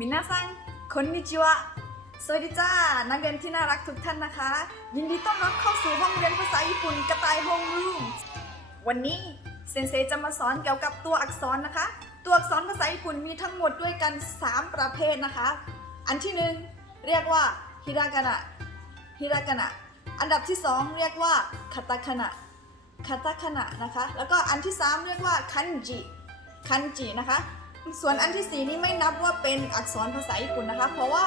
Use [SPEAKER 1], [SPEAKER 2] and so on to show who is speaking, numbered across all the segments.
[SPEAKER 1] มินาซังคนนิจิวะ สวัสดีจ้า นักเรียนที่น่ารักทุกท่านนะคะ ยินดีต้อนรับเข้าสู่ห้องเรียนภาษาญี่ปุ่นกระต่ายโฮมรูม วันนี้เซนเซจะมาสอนเกี่ยวกับตัวอักษรนะคะ ตัวอักษรภาษาญี่ปุ่นมีทั้งหมดด้วยกัน 3 ประเภทนะคะ อันที่หนึ่งเรียกว่าฮิรากานะฮิรากานะอันดับที่สองเรียกว่าคาตาคานะคาตาคานะนะคะ แล้วก็อันที่สามเรียกว่าคันจิ คันจินะคะ ส่วนอันที่สี่นี้ไม่นับว่าเป็นอักษรภาษาญี่ปุ่นนะคะ เพราะว่า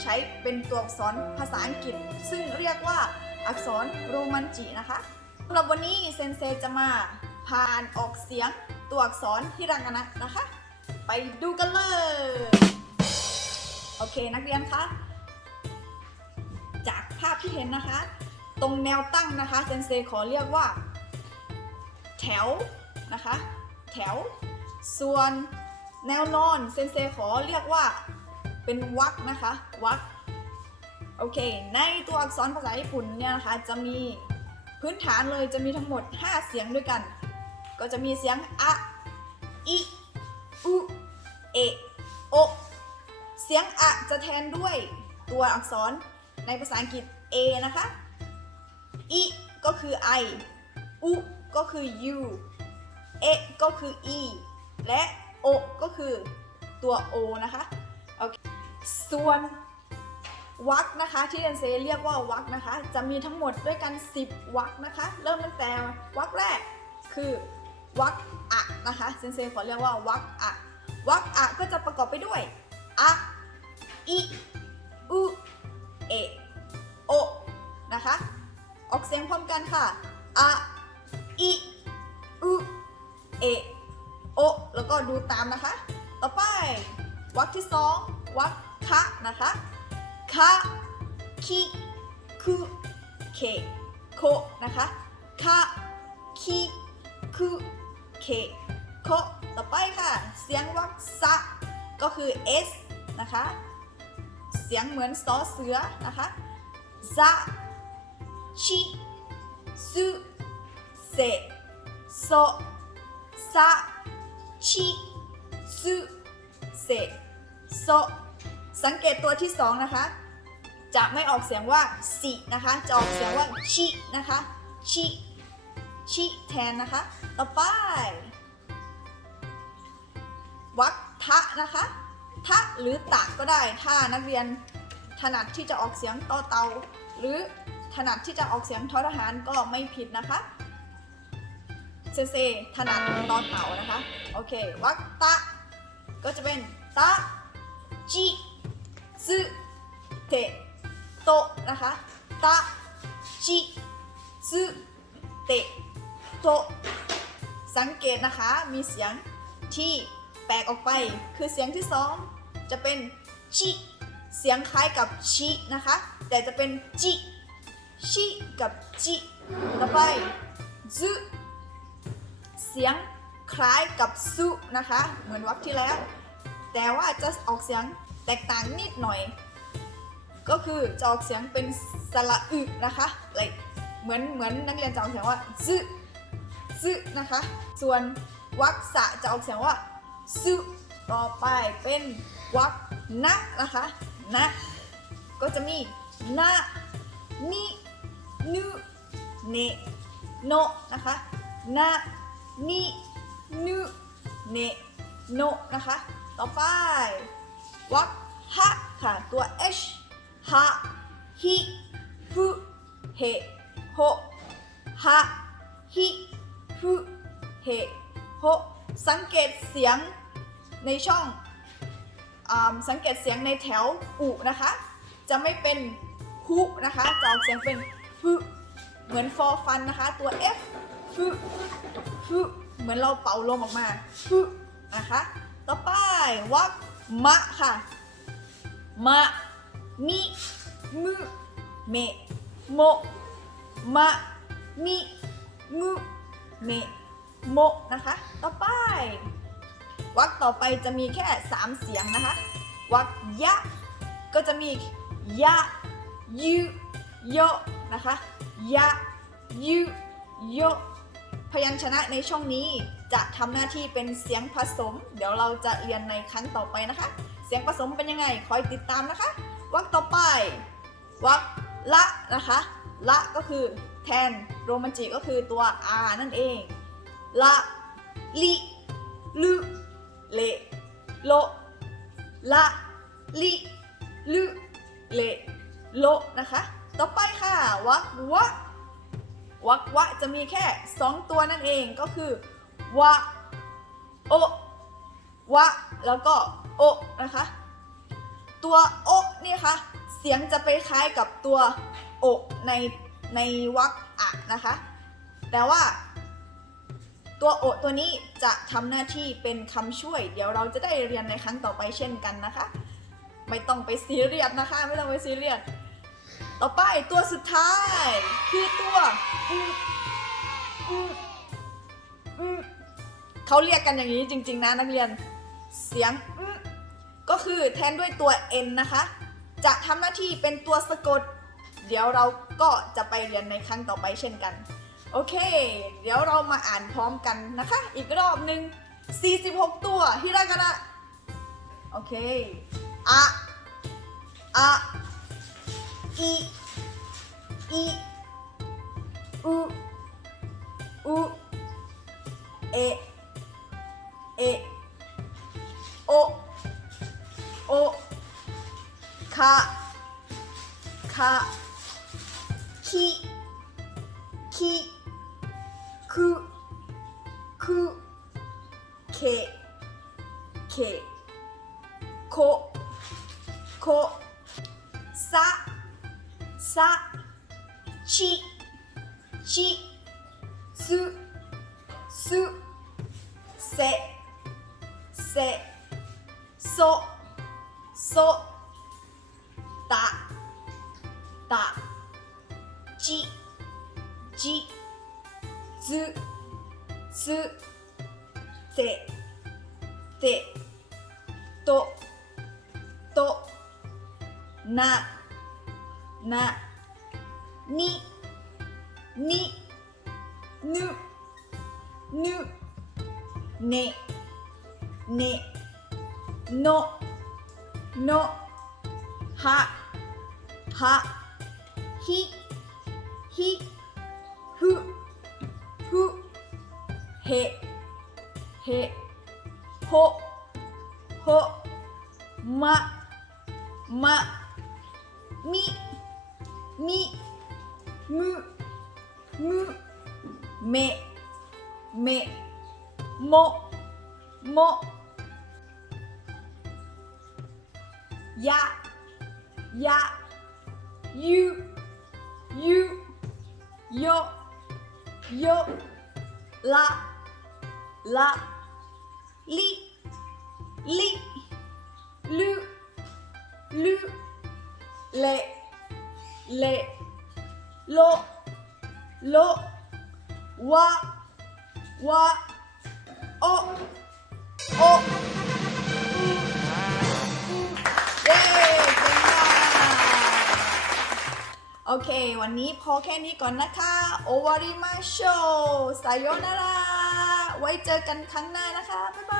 [SPEAKER 1] ใช้เป็นตัวอักษรภาษาอังกฤษ ซึ่งเรียกว่าอักษรโรมันจินะคะสำหรับวันนี้เซนเซจะมาผ่านออกเสียงตัวอักษรฮิรากานะนะคะ ไปดูกันเลย โอเคนักเรียนคะ จากภาพที่เห็นนะคะ ตรงแนวตั้งนะคะเซนเซขอเรียกว่า แถวนะคะ แถว ส่วน แนวนอนเซนเซขอเรียกว่าเป็นวรรคนะคะวรรคโอเค ในตัวอักษรภาษาญี่ปุ่นเนี่ยนะคะจะมีพื้นฐานเลยจะมีทั้งหมด 5 เสียงด้วยกัน ก็จะมีเสียงอะอิอุเอโอเสียงอะจะแทนด้วยตัวอักษรในภาษาอังกฤษ A นะคะอิก็คือ I อุก็คือ U เอก็คือ E และ โอก็คือตัว O นะคะโอเคส่วนวรรคนะคะที่เรนเซเรียกว่าวรรคนะคะ จะมีทั้งหมดด้วยกัน 10วรรคนะคะ เริ่มตั้งแต่วรรคแรกคือวรรคอะนะคะเซนเซขอเรียกว่าวรรคอะวรรคอะก็จะประกอบไปด้วยอะอิอุเอโอนะคะออกเสียงพร้อมกันค่ะอะอิอุเอ โอแล้วก็ดูตามนะคะ ต่อไปวรรคที่สองวรรคคะนะคะคะคิคุเคโคนะคะคะคิคุเคโคต่อไปค่ะ เสียงวรรคสะก็คือ S นะคะ เสียงเหมือนซอเสือนะคะซะชิสุเซโซซะ ชิสุเซโซสังเกตตัวที่สองนะคะ จะไม่ออกเสียงว่าสินะคะ จะออกเสียงว่าชินะคะ ชิชิแทนนะคะ ต่อไป วักทะนะคะ ทะหรือตะก็ได้ ถ้านักเรียนถนัดที่จะออกเสียงต่อเตา หรือถนัดที่จะออกเสียงทอทหารก็ไม่ผิดนะคะ เซเซถนัดต่อเต่านะคะ โอเค วักตะ ก็จะเป็นตะจิซึเตโตนะคะตะจิซึเตโตสังเกตนะคะ มีเสียงที่แปลกออกไป คือเสียงที่สองจะเป็นจิเสียงคล้ายกับชินะคะ แต่จะเป็นจิชิกับจิต่อไปซึเสียง คล้ายกับซุนะคะ เหมือนวรรคที่แล้ว แต่ว่าจะออกเสียงแตกต่างนิดหน่อย ก็คือจะออกเสียงเป็นสระอึนะคะ like เหมือนเหมือนนักเรียนจะออกเสียงว่าซึซึนะคะ ส่วนวรรคสะจะออกเสียงว่าซุต่อไปเป็นวรรคนะนะคะนะก็จะมีนะนินุเนโนนะคะนะนิ นุเนโนนะคะ ต่อไปวรรคฮะค่ะ ตัว h ฮะฮิฟุเฮโฮฮะฮิฟุเฮโฮสังเกตเสียงในช่องอสังเกตเสียงในแถวอุนะคะ จะไม่เป็นฮุนะคะจะออกเสียงเป็นฟุเหมือนฟอฟันนะคะ ตัว f ฟุฟุ เหมือนเราเป่าลมออกมานะคะ ต่อไปวักมะค่ะ มะ มิ มุเม โม มะ มิ มุ เม โม นะคะ ต่อไปวรรคต่อไปจะมีแค่3เสียงนะคะวรรคยะ ก็จะมียะยูโยนะคะยะยูโย พยัญชนะในช่องนี้จะทำหน้าที่เป็นเสียงผสม เดี๋ยวเราจะเรียนในครั้งต่อไปนะคะ เสียงผสมเป็นยังไง คอยติดตามนะคะวรรคต่อไปวรรคละนะคะ ละก็คือแทนโรมันจิก็คือตัว R นั่นเอง ละลิลุเลโลละลิลุเลโลนะคะ ต่อไปค่ะวรรควะ วรรควะจะมีแค่ 2 ตัวนั่นเองก็คือวะโอวะแล้วก็โอนะคะ ตัวโอนี่ค่ะเสียงจะไปคล้ายกับตัวโอในในวรรคอะนะคะ แต่ว่า ตัวโอตัวนี้จะทำหน้าที่เป็นคำช่วย เดี๋ยวเราจะได้เรียนในครั้งต่อไปเช่นกันนะคะ ไม่ต้องไปซีเรียสนะคะ ไม่ต้องไปซีเรียส ต่อไปตัวสุดท้าย คือตัวอืมอืมอืมเขาเรียกกันอย่างนี้จริง ๆ นะนักเรียนเสียงอืมก็คือแทนด้วยตัว n นะคะ จะทำหน้าที่เป็นตัวสะกด เดี๋ยวเราก็จะไปเรียนในครั้งต่อไปเช่นกัน โอเค เดี๋ยวเรามาอ่านพร้อมกันนะคะ อีกรอบหนึ่ง46 ตัวฮิรากานะโอเคอะอะ อีอีอูอูเอเอโอโอคาคา さちちすすせせそそたたちちずつててととななににぬぬねねののははひひふふへへほほままみ。みむむめめももややゆゆよよららりりるるれ。 เลโลโลวะวะโอโอเย้โอเค วันนี้พอแค่นี้ก่อนนะคะโอวาริมาโชสายโยนาราไว้เจอกันครั้งหน้านะคะ บ๊ายบาย